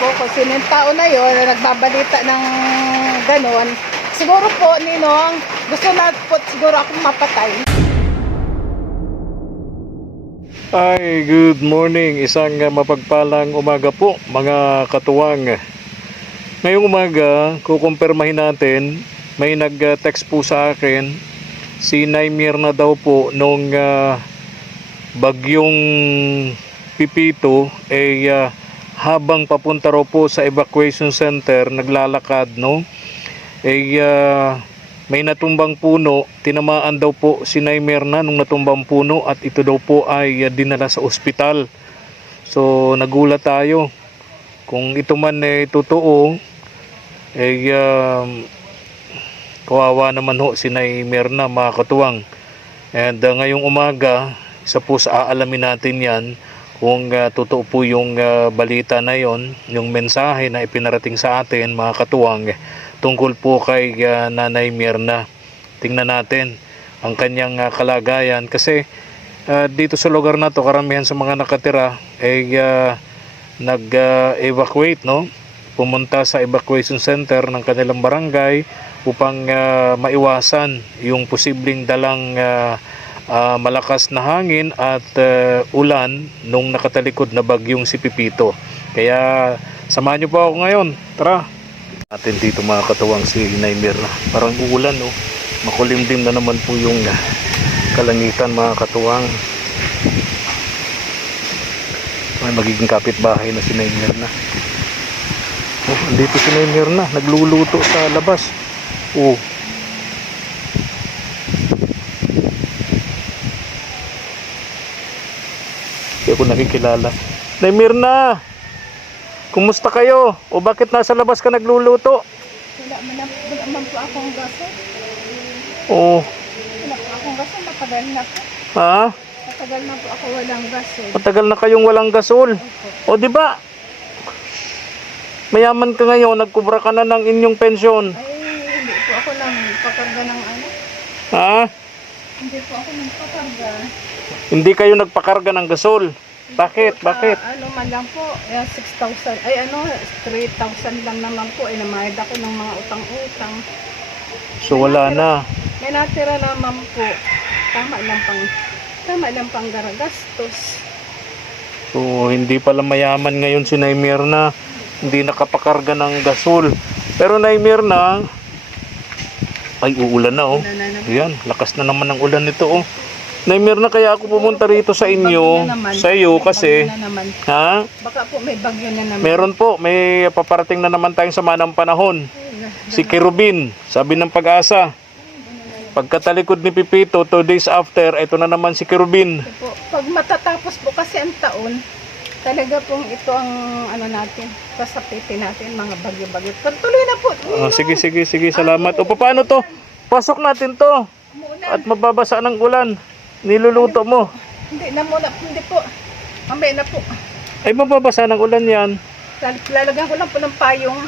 po kung sino yung tao na yun na nagbabalita ng ganon. Siguro po, Ninong, gusto na po siguro akong mapatay. Ay, good morning. Isang mapagpalang umaga po, mga katuwang. Ngayong umaga, kukumpirmahin natin, may nag-text po sa akin, si Naimir na daw po nung bagyong Pipito, habang papunta raw po sa evacuation center, naglalakad, no? May natumbang puno, tinamaan daw po si Naimir na nung natumbang puno at ito daw po ay dinala sa ospital. So nagulat tayo. Kung ito man totoo, kawawa naman ho si Naimir na, mga katuwang. And ngayong umaga, isa po sa aalamin natin yan kung totoo po yung balita na yon, yung mensahe na ipinarating sa atin, mga katuwang, tungkol po kay Nanay Mirna. Tingnan natin ang kanyang kalagayan kasi dito sa lugar na to, karamihan sa mga nakatira ay nag-evacuate, no? Pumunta sa evacuation center ng kanilang barangay upang maiwasan yung posibleng dalang malakas na hangin at ulan nung nakatalikod na bagyong si Pipito. Kaya samahan niyo po ako ngayon. Tara! Atin dito, mga katuwang, si Naimir na. Parang uulan, no? Makulimlim na naman po yung kalangitan, mga katuwang. May magiging kapitbahay na si Naimir na. Oh, andito si Naimir na, nagluluto sa labas. Oh. Hindi ako nakikilala. Naimir na! Kumusta kayo? O bakit nasa labas ka nagluluto? Wala man po akong gasol. Oh. Wala po akong gasol, matagal na po. Ha? Matagal na po ako walang gasol. Matagal na kayong walang gasol. O di ba? Mayaman ka ngayon, nagkubra ka na ng inyong pensyon. Ay, hindi po ako nang pakarga ng ano. Ha? Hindi po ako nang pakarga. Hindi kayo nagpakarga ng gasol. Bakit? Bakit? Ano man lang po, 6,000. Ay ano, 3,000 lang naman po. Ay namayad ako ng mga utang-utang. So wala na. May natira naman po. Tama lang pang garagastos. So hindi pala mayaman ngayon si Naimir na. Hindi nakapakarga ng gasol. Pero Naimir na, ay uulan na, oh. Ayan, lakas na naman ng ulan nito, oh. Naimir na, kaya ako pumunta rito sa inyo, sa iyo kasi, ha? Baka po may bagyo na naman. Meron po, may paparating na naman tayong sama ng panahon. Si Kerubin, sabi ng Pag-asa. Pagkatalikod ni Pipito, 2 days after, ito na naman si Kerubin. Po, pag matatapos po kasi ang taon, talaga pong ito ang ano natin, kasapitin natin, mga bagyo-bagyo. Tuloy na po. Sige, salamat. O paano to? Pasok natin to. At mababasa ng ulan. Niluluto mo. Hindi na muna, hindi po. Mamaya na po. Ay, mababasa ng ulan yan. Lalagyan ko lang po ng payong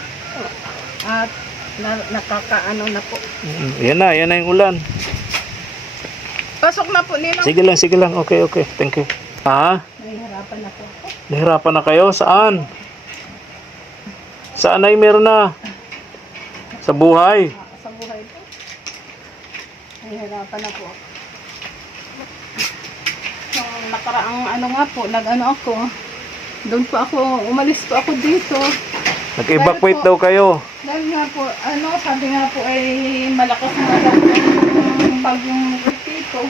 at nakakaano na po. Yan na yung ulan. Pasok na po, Nino. Sige lang. Okay. Thank you. Ha? Nahihirapan na po. Nahirapan na kayo? Saan? Saan ay meron na? Sa buhay? Sa buhay po. Nahihirapan na po. Nung nakaraang ano nga po, nag-ano ako. Doon po ako, umalis po ako dito. Nag-evacuate daw kayo. Dahil nga po, sabi nga po ay malakas na daw yung bagyong Pipito.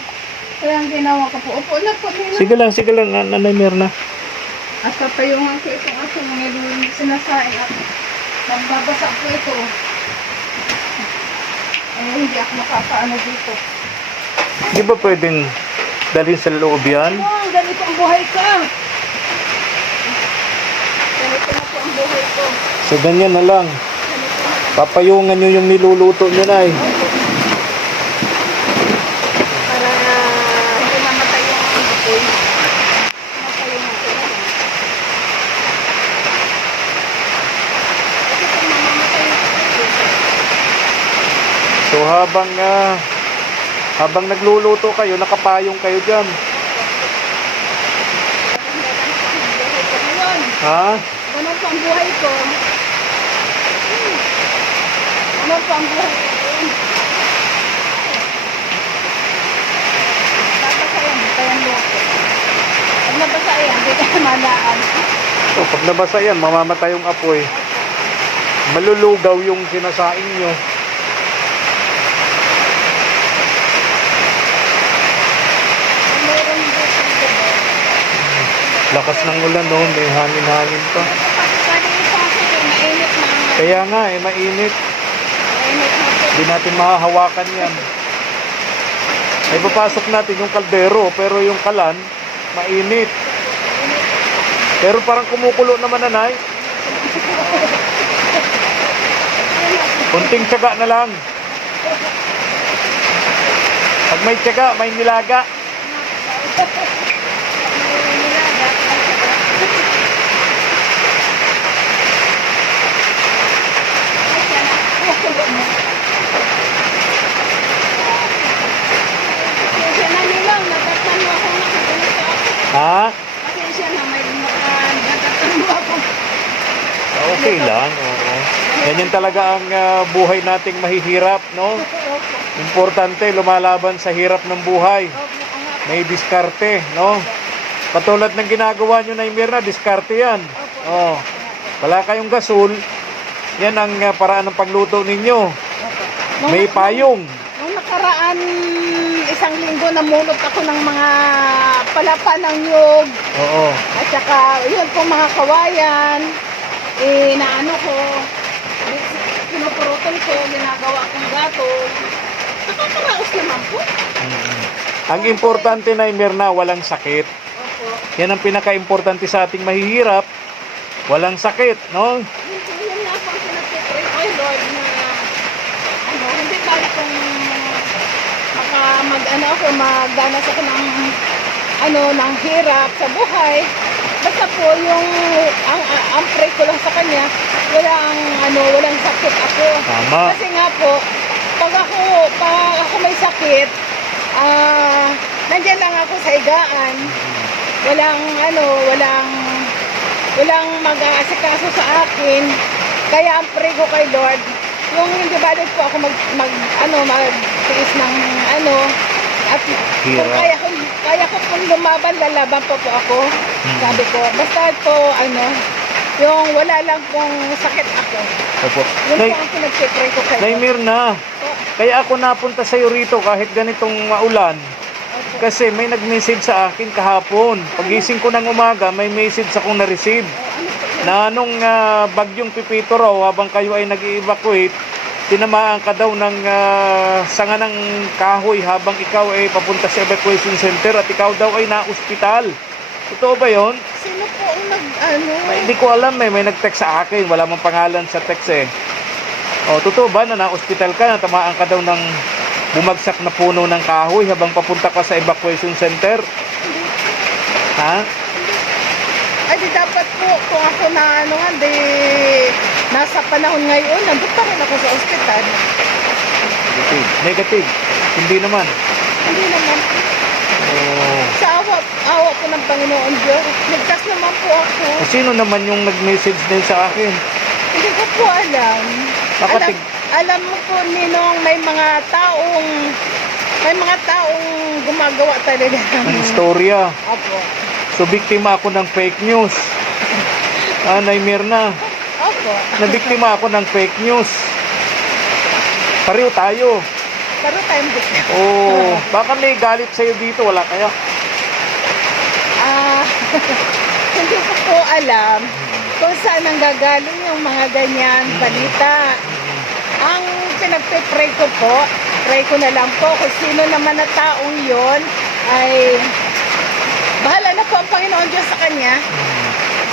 Kaya ang ginawa ko po, upo na po, Nino. Sige lang, Nanay Mirna. At papayungan ko itong aking mga sinasain at magbabasa po ito. Hindi ako makakaano dito. Di ba pwedeng dalhin sa loob yan? Ganito ang buhay ko. Ganito na po ang buhay ko. So ganyan na lang. Papayungan nyo yung niluluto nyo na eh. Para hindi mamatay yung bukoy. Mapayungan ko na. Kasi kung mamamatay yung bukoy. So habang nagluluto kayo, nakapayong kayo dyan. Ganun po ang buhay ko ngayon. Ha? Ganun po ang buhay ko. Ano po ang buhay ko? Babasa yan, kaya loko. Pag nabasa yan, hindi ka malaan. So, pag nabasa yan, mamamatay yung apoy. Malulugaw yung sinasaing nyo. Meron dito dito. Lakas ng ulan, no? May hangin-hangin pa. Mainit na. Kaya nga, mainit. Mainit na po. Hindi natin mahahawakan yan. Ay, papasok natin yung kaldero, pero yung kalan, mainit. Pero parang kumukulo naman, nanay. Kunting tiyaga na lang. Pag may tiyaga, may nilaga. Pasensya na nilang, nadatnan mo ako nakatulog sa ako. Ha? Pasensya na may nadatnan mo ako. Okay lang, oo. Ganyan talaga ang buhay nating mahihirap, no? Importante, lumalaban sa hirap ng buhay. May diskarte, no? Katulad ng ginagawa nyo na Mirna, diskarte yan. Oh. Wala kayong gasol, yan ang paraan ng pagluto ninyo. May payong. Nung nakaraan isang linggo namulot ako ng mga palapa ng nyug. Oo. At saka yun po mga kawayan. Naano ko, pinupurutol ko, ginagawa kong gato. Nakakaraos naman po. Ang importante na Mirna, walang sakit. Opo. Yan ang pinaka-importante sa ating mahihirap. Walang sakit, no? Yun nga po ang pinagpipray ko, Lord, na hindi balik kung magdanas ako ng hirap sa buhay. Basta po yung ang pray ko lang sa kanya, walang sakit ako. Tama. Kasi nga po, pag ako may sakit, nandiyan lang ako sa higaan. Walang mag-aasikaso sa akin. Kaya ang pray ko kay Lord, yung hindi balik po ako magtiis ng at kung kaya ko pong lumaban, lalaban po ako. Sabi ko, basta po yung wala lang pong sakit ako. Opo. Yun po ang pinagpipray ko kay Nay Lord. Mirna, kaya ako napunta sa'yo rito kahit ganitong maulan. Opo. Kasi may nag-message sa akin kahapon. Pagising ko ng umaga, may message akong na-receive. Ano po yun? Na nung bagyong Pipito raw, habang kayo ay nag-evacuate, tinamaan ka daw ng sanga ng kahoy habang ikaw ay papunta sa evacuation center at ikaw daw ay na-ospital. Totoo ba yon? Sino po ang Hindi ko alam may nag-text sa akin. Wala mang pangalan sa text eh. O, totoo ba na na-ospital ka, natamaan ka daw ng bumagsak na puno ng kahoy habang papunta ka sa evacuation center? Hindi. Ha? Ay, di dapat po, kung ako nasa panahon ngayon, nandun pa rin ako sa ospital. Negative. Negative. Hindi naman. Hindi naman. Oh. Sa awa po ng Panginoon Diyos, ligtas naman po ako. Sino naman yung nag-message din sa akin? Hindi ko po alam. Nakatig- Alam mo po, Ninong, may mga taong gumagawa talaga Ang istorya. Opo. So, biktima ako ng fake news. Nay Mirna, Opo. nabiktima ako ng fake news. Pareho tayo. Pero time difference. Oh, baka may galit sa'yo dito, wala kaya? Hindi ko po alam kung saan nanggagaling yung mga ganyan balita. Ang pinagpipray ko po, pray ko na lang po kung sino naman na taong yon ay bahala na po ang Panginoon Diyos sa kanya,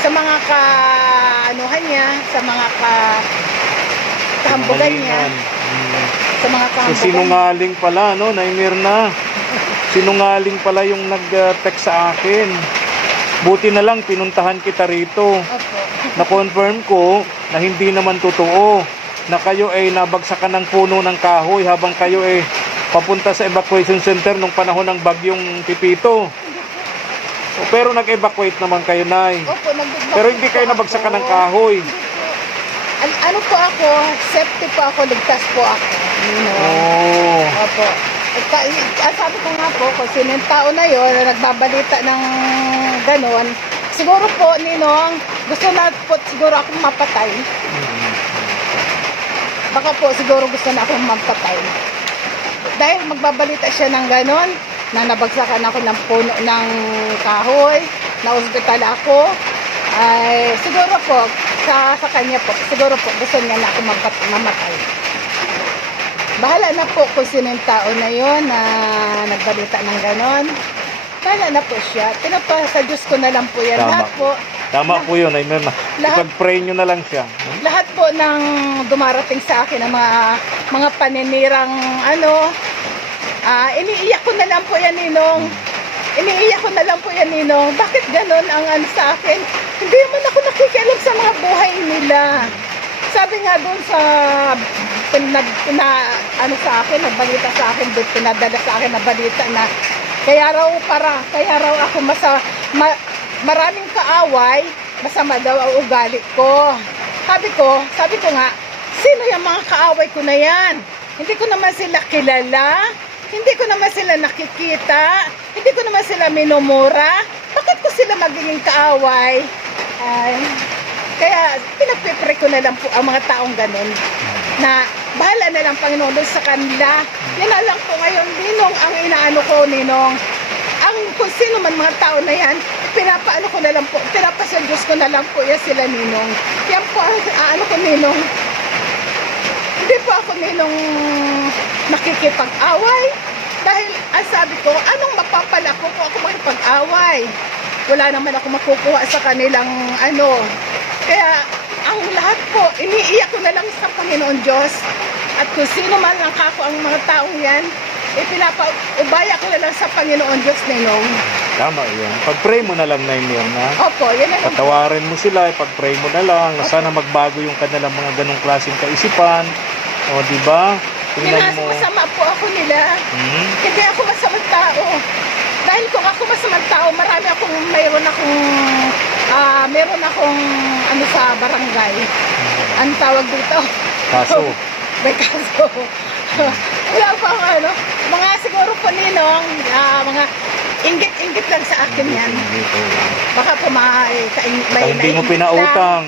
sa mga kaanuhan niya, sa mga kahambugan niya, sa mga So, kahambugan. sinungaling pala, no, Nay Mirna? Sinungaling pala yung nag-text sa akin. Buti na lang pinuntahan kita rito. Opo. Na-confirm ko na hindi naman totoo na kayo ay nabagsakan ng puno ng kahoy habang kayo ay papunta sa evacuation center nung panahon ng bagyong Pipito. Pero nag-evacuate naman kayo, Nay. Opo, nag-evacuate Pero hindi kayo po nabagsakan ako. ng kahoy. Hindi po. Ano po ako, safety po ako, ligtas po ako. Oh. Opo. Sabi ko nga po, kung sino yung tao na yun, na nagbabalita ng ganon, siguro po, Ninong, gusto na po siguro akong mapatay. Baka po siguro gusto na akong mapatay. Dahil magbabalita siya ng ganon, na nabagsakan ako ng puno ng kahoy, na ospital ako, ay siguro po, sa kanya po, siguro po, gusto niya na ako mamatay. Bahala na po kung sino yung tao na yun na nagbalita ng ganon. Bahala na po siya. Sa Diyos ko na lang po yan. Tama. Lahat po. Tama po yun, Nay Mirna. Lahat- Ipag-pray nyo na lang siya. Lahat po ng dumarating sa akin ng mga paninirang iniiyak ko na lang po yan, Ninong. Iniiyak ko na lang po yan, Ninong. Bakit ganon ang sa akin? Hindi naman ako nakikialam sa mga buhay nila. Sabi nga doon sa sa akin, nagbalita sa akin, doon pinadala sa akin na balita na kaya raw ako maraming kaaway, masama daw ang ugali ko. Sabi ko nga, sino yung mga kaaway ko na yan? Hindi ko naman sila kilala, hindi ko naman sila nakikita, hindi ko naman sila minumura. Bakit ko sila magiging kaaway? Kaya pinagpipre ko na lang po ang mga taong ganun na bahala na lang Panginoon doon sa kanila. Yan na lang po ngayon, Ninong, ang inaano ko, Ninong. Ang kung sino man mga tao na yan, pinapaano ko na lang po, pinapasa Diyos ko na lang po yan sila, Ninong. Yan po ang ano ko, Ninong. Hindi po ako, Ninong, nakikipag-away. Dahil, ang sabi ko, anong mapapala ko kung ako makipag-away? Wala naman ako makukuha sa kanilang Kaya, ang lahat po, iniiyak ko na lang sa Panginoon Diyos. At kung sino man ang kako ang mga taong yan, ubaya ko na lang sa Panginoon Diyos, Ninong. Tama yun. Pag-pray mo na lang, Nay Mirna. Opo, yan ang Patawarin mo sila, ipag-pray mo na lang. Sana magbago yung kanilang mga ganong klaseng kaisipan. O, di ba? Tingnan mo. masama po ako nila. Hindi ako masamang tao. Dahil kung ako masamang tao, meron akong sa barangay. Ang tawag dito? Kaso. May kaso. Wala pa mga siguro po, Ninong, mga inggit-inggit lang sa akin yan. Baka po Hindi mo pinautang.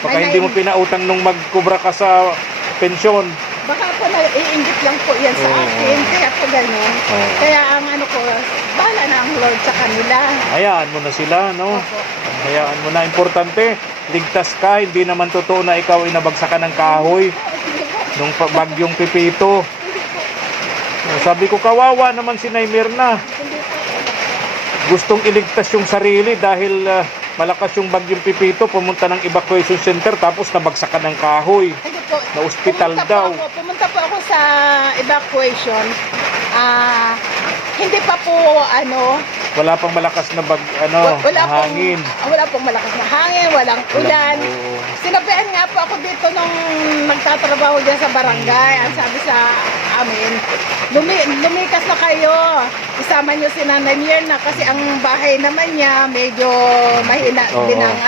Baka hindi mo pinautang nung magkubra ka sa pensyon. Baka po naiinggit lang po yan sa akin. Kaya po gano'n. Kaya ang bahala na ang Lord sa kanila. Hayaan mo na sila, no? Opo. Hayaan mo na. Importante, ligtas ka. Hindi naman totoo na ikaw ay nabagsakan ng kahoy nung bagyong Pipito. Sabi ko, kawawa naman si Nay Mirna. Gustong iligtas yung sarili dahil malakas yung bagyong Pipito, pumunta ng evacuation center tapos nabagsakan ng kahoy. Hindi po. Na ospital daw. Pumunta po ako sa evacuation. Hindi pa po Wala pang malakas na hangin. Wala pong malakas na hangin, walang ulan. Sinabihan nga po ako dito nung nagtatrabaho dyan sa barangay. Ang sabi sa amin, lumikas na kayo. Isama nyo si Nanay Mirna kasi ang bahay naman niya medyo mahina din ang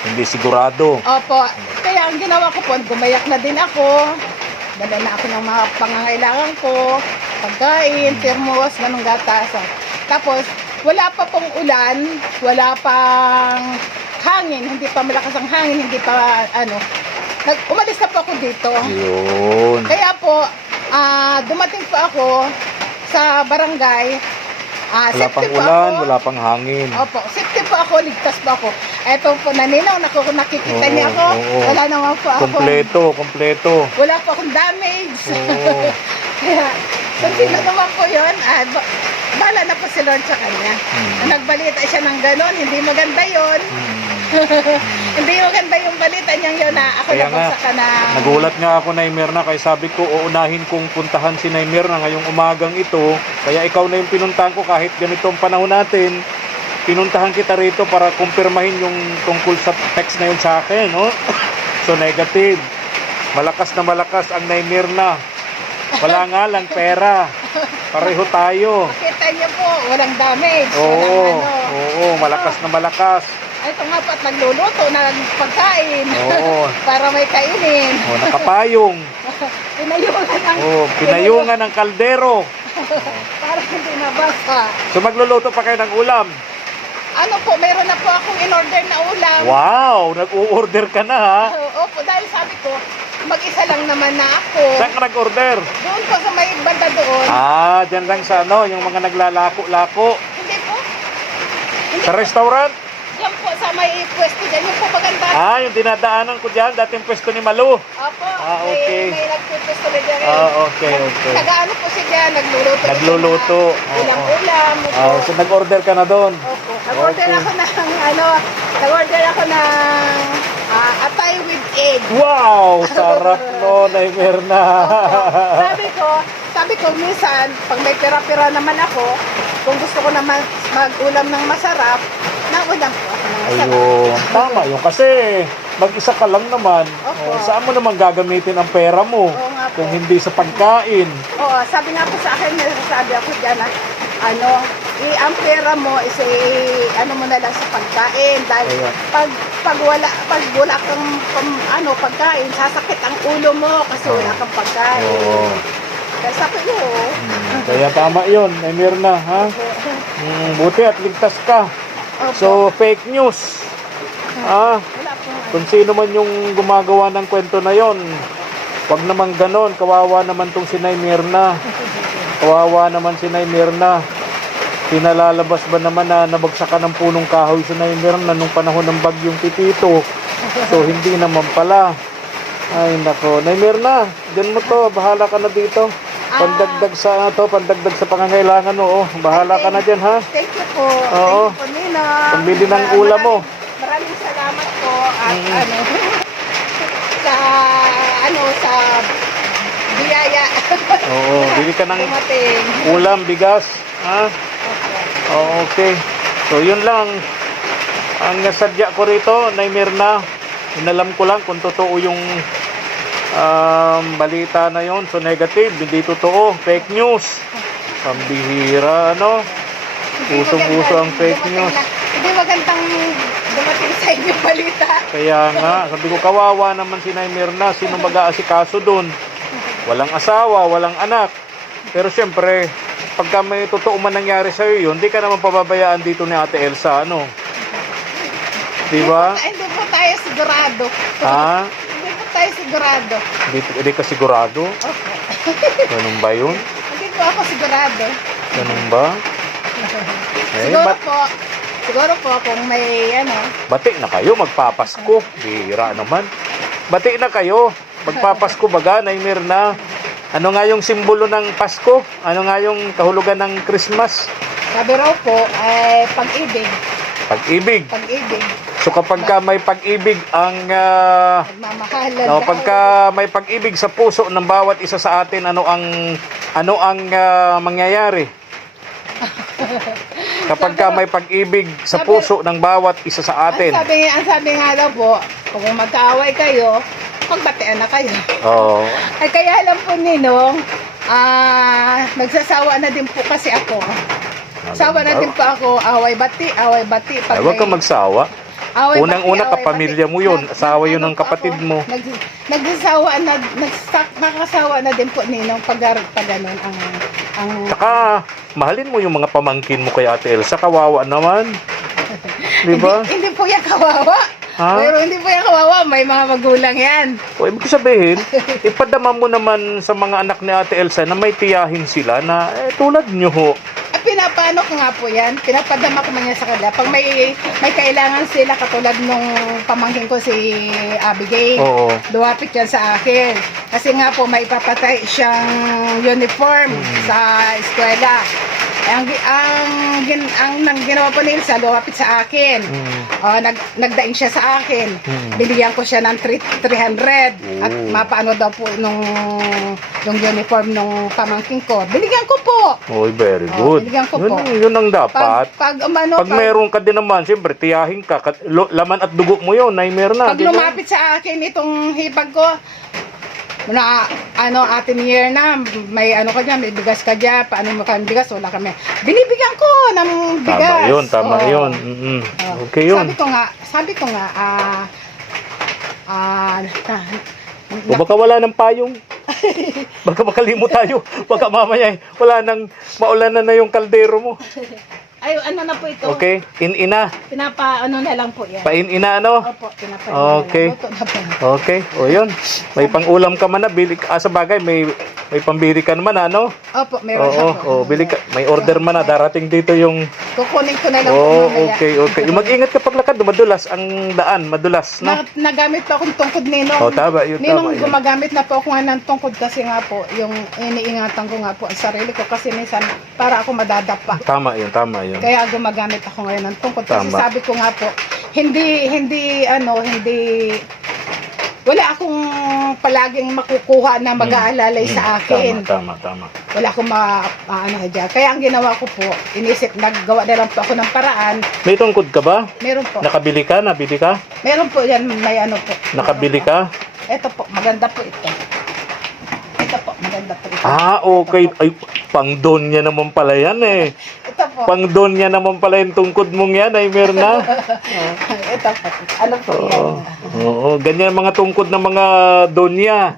hindi sigurado. Opo. Kaya ang ginawa ko po, gumayak na din ako. Dala na ako ng mga pangangailangan ko. Pagkain, termos, ganong gatas. Tapos, wala pa pong ulan, wala pang hangin, hindi pa malakas ang hangin, hindi pa umalis na po ako dito. Yun. Kaya po, dumating po ako sa barangay. Wala pang ulan, wala pang hangin. Opo, safety po ako, ligtas po ako. Eto po, Ninong, nakikita niya ako. Wala naman po ako. Kompleto. Wala po akong damage. Kaya, kung sino naman po yun, bahala na po si Lord sa kanya. Nagbalita siya ng ganon, hindi maganda yun. Hindi maganda yung balita niyang yun na ako nabagsakan na. Nagulat nga ako, Nay Mirna, kaya sabi ko, uunahin kong puntahan si Nay Mirna ngayong umagang ito. Kaya ikaw na yung pinuntahan ko kahit ganito ang panahon natin. Pinuntahan kita rito para kumpirmahin yung tungkol sa text na yun sa akin, no? So negative. Malakas na malakas ang Nay Mirna. Wala nga lang pera. Pareho tayo. Makita niyo po, walang damage. Oo, Walang ano. oo, malakas na malakas. Ay, ito nga po at nagluluto ng pagkain. Oo. Para may kainin. Oh, nakapayong. Pinayungan ng... Oh, pinayungan ng kaldero. Para hindi nabasa. So magluluto pa kayo ng ulam. Ano po, meron na po akong in-order na ulam. Wow, nag-o-order ka na ha. Opo, dahil sabi ko, mag-isa lang naman na ako. Saan ka nag-order? Doon po sa may banda doon. Ah, dyan lang sa ano, yung mga naglalako-lako. Hindi po. Hindi Sa po. restaurant? Yan po sa may pwesto dyan. Yung po maganda. Ah, yung dinadaanan ko dyan, dating pwesto ni Malu. Opo. Ah, okay. May nagpupusto na dyan. Ah, okay, okay. Nag-ano po siya dyan, nagluluto. Nagluluto. Ulam-ulam. Ah, so nag-order ka na doon. Opo. Nag-order Okay. ako ng nag-order ako ng atay with egg. Wow, sarap no, Naimer na. Opo. Sabi ko minsan, pag may pera-pera naman ako, kung gusto ko naman mag-ulam ng masarap, naulam po ako ng masarap. Ayun, tama yun. Kasi mag-isa ka lang naman. Opo. Oh, saan mo naman gagamitin ang pera mo? Oo nga po. Kung hindi sa pagkain. Oo, sabi nga po sa akin, sabi ako dyan na, ang pera mo is ano mo na lang sa pagkain. Dahil Ayan. pag wala kang pagkain, sasakit ang ulo mo kasi wala kang pagkain. Oo. Kaya sabi ko, Kaya tama yun, Naimer na, ha? Buti at ligtas ka. opo, So, fake news. Ah, wala po. kung sino man yung gumagawa ng kwento na yon, wag naman ganon. Kawawa naman tong si Naimer na. Kawawa naman si Naimer na. Pinalalabas ba naman na nabagsakan ng punong kahoy si Naimer na nung panahon ng bagyong Titito? So, hindi naman pala. Ay, nako. Naimer na, dyan mo to. Bahala ka na dito. Pandagdag sa pandagdag sa pangangailangan mo. Oh. Bahala ka na dyan, ha? Thank you po. Oo. Thank you po, Nina. Pambili ng ulam mo. Maraming salamat po at sa biyaya. Oo, bili ka ng Dumating. ulam, bigas, ha? Oh, okay. So, yun lang. Ang sadya ko rito, Naimer na, inalam ko lang kung totoo yung balita na yon. So, negative, hindi totoo. Fake news. Pambihira, ano? Puso-puso ang fake news. Hindi magandang dumating sa inyo balita. Kaya nga, sabi ko, kawawa naman si Naimer na. Sino mag-aasikaso dun? Walang asawa, walang anak. Pero syempre, pagka may totoo man nangyari sa'yo yun, di ka naman pababayaan dito ni Ate Elsa, ano? Diba? Hindi po tayo sigurado. Ha? Hindi po tayo sigurado. Di ka sigurado? Okay. Ganun ba yun? Hindi po ako sigurado. Ganun ba? Eh, Siguro po kung may bati na kayo, magpapasko. Bihira naman. Bati na kayo, magpapasko baga, Naimer na. Ano nga yung simbolo ng Pasko? Ano nga yung kahulugan ng Christmas? sabi raw po ay pag-ibig. Pag-ibig. Pag-ibig. So kapag ka may pag-ibig ang Pagmamahalan. pagka may pag-ibig sa puso ng bawat isa sa atin, ano ang mangyayari? Kapag ka may pag-ibig sa puso ng bawat isa sa atin. Ang sabi nga daw po, kung magkaaway kayo, magbatian na kayo. Oo. Ay kaya alam po Ninong, nagsasawa na din po kasi ako. Sawa na din po ako, away-bati. Ay, huwag kang magsawa. Unang-una, kapamilya mo yun. Asawa yun ng kapatid mo. Nakakasawa na din po Ninong pag ganun ang Saka, mahalin mo yung mga pamangkin mo kay Ate Elsa. Kawawa naman. Diba? Hindi po yan kawawa. Ha? Pero hindi po yan kawawa. May mga magulang yan. O, ibig sabihin, ipadama mo naman sa mga anak ni Ate Elsa na may tiyahin sila na tulad nyo ho. At pinapaano ko nga po yan. Pinapadama ko man yan sa kanila. Pag may kailangan sila katulad nung pamangkin ko si Abigail. Oo. Duwapit yan sa akin. Kasi nga po may papatay siyang uniform sa eskwela. Ang ginawa po ni Elsa, lumapit sa akin. Nagdaing siya sa akin. Binigyan ko siya ng 300. At mapaano daw po nung uniform nung pamangkin ko. Binigyan ko po. Oy, very good. Binigyan ko po. Yun ang dapat. Pag meron ka din naman, siyempre, tiyahin ka. Laman at dugo mo yun, Naimer na. pag lumapit sa akin itong hipag ko, na ano, atin year na, may ano ka dyan, may bigas ka dyan, paano mo kami bigas, wala kami. Binibigyan ko ng bigas. Tama Oo. yun. Okay yun. Sabi ko nga, O baka wala ng payong. Baka makalimot tayo. Baka mamaya wala nang maulanan na yung kaldero mo. ay, ano na po ito? Okay, in-ina. Ano na lang po yan. Pain-ina ano? Opo, Okay. Luto na po. Okay, o yun. May pang-ulam ka man na. Sa bagay, may pambili ka naman ano? Opo, meron na po. Bili ka. May order man na. Darating dito yung... Kukunin ko na lang po mamaya. Okay. Yung mag-ingat ka paglakad. Madulas ang daan. Madulas, no? Nagamit pa akong tungkod, Ninong. Tama, yun. Ninong, gumagamit na po ako nga ng tungkod kasi nga po, yung iniingatan ko nga po ang sarili ko kasi minsan para ako madadapa. Tama yun. Kaya gumagamit ako ngayon ng tungkod kasi Tama. sabi ko nga po, hindi wala akong palaging makukuha na mag-aalalay sa akin. Tama. Wala akong dyan. Kaya ang ginawa ko po, naggawa na lang po ako ng paraan. May tungkod ka ba? Meron po. Nabili ka? Meron po yan, may ano po. Nakabili ka? Ito po, maganda po ito. Ito po, maganda po ito. Okay. Ay, pang-donya naman pala yan eh. Ito po. Pang-donya naman pala yung tungkod mong yan ay Mirna. Ito po. Ano po yan? Oo, ganyan mga tungkod ng mga donya.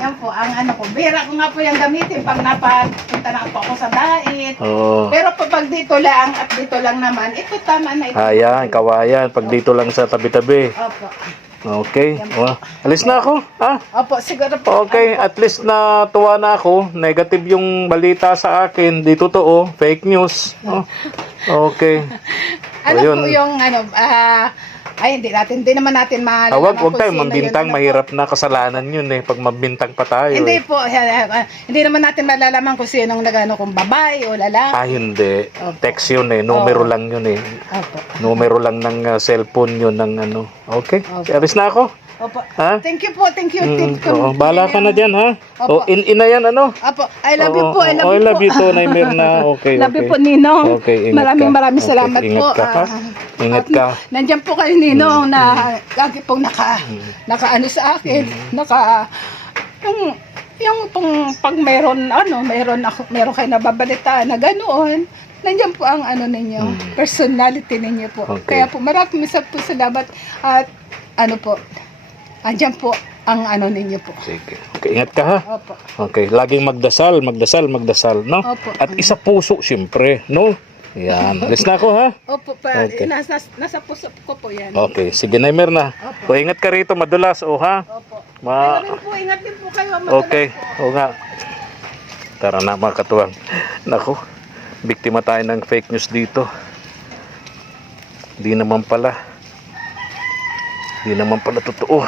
Yan po, ang ano po. Bira ko nga po yung gamitin pag napapunta na po ako sa dait. Oo. Pero pag dito lang at dito lang naman, ito tama na ito. Ayan, kawayan. Pag dito lang sa tabi-tabi. Opo. Okay. Alis na ako. Opo, siguro po. Okay, at least na tuwa na ako. Negative yung balita sa akin. Di totoo. Fake news. Okay. Ano Ayun. po yung ano, hindi naman natin malalaman Huwag tayo sino mambintang. yun. Mahirap na kasalanan yun eh. Pag mambintang pa tayo Hindi eh. po, hindi naman natin malalaman kung sinong nagano, kung babae o lalaki. Hindi. Opo. Text yun eh. Numero lang yun eh. Opo. Numero lang ng cellphone yun ng ano. Okay. Opo. Alis na ako. Opo. Ha? Thank you po, thank you. Bahala ka na dyan ha. Opo. In-ina yan ano. Opo, I love you po, I love I you love po. you too, Naimer na. Okay. Love you po, Ninong. Okay, ingat Maraming ka. salamat Okay, po. ingat ka pa. Ingat ka. Nandiyan po kayo, Ninong, na lagi pong naka-ano sa akin, yung pag meron kayo nababalitaan na ganoon, nandiyan po ang ano ninyo, personality ninyo po. Okay. Kaya po maraming po salamat at ano po, andyan po ang ano ninyo po. Sige. Okay, ingat ka ha. Opo. Okay, laging magdasal, no? Opo. At isa puso siyempre, no? Yan. Alis na ako ha. Opo pa, Okay. nasa puso ko po yan. Okay, sige Naimer na. Opo. O ingat ka rito, madulas ha. Opo. Ma Kayo rin po, ingat din po kayo. Madalas Okay, po. o nga. Tara na mga katuwang. Naku, biktima tayo ng fake news dito. Di naman pala totoo.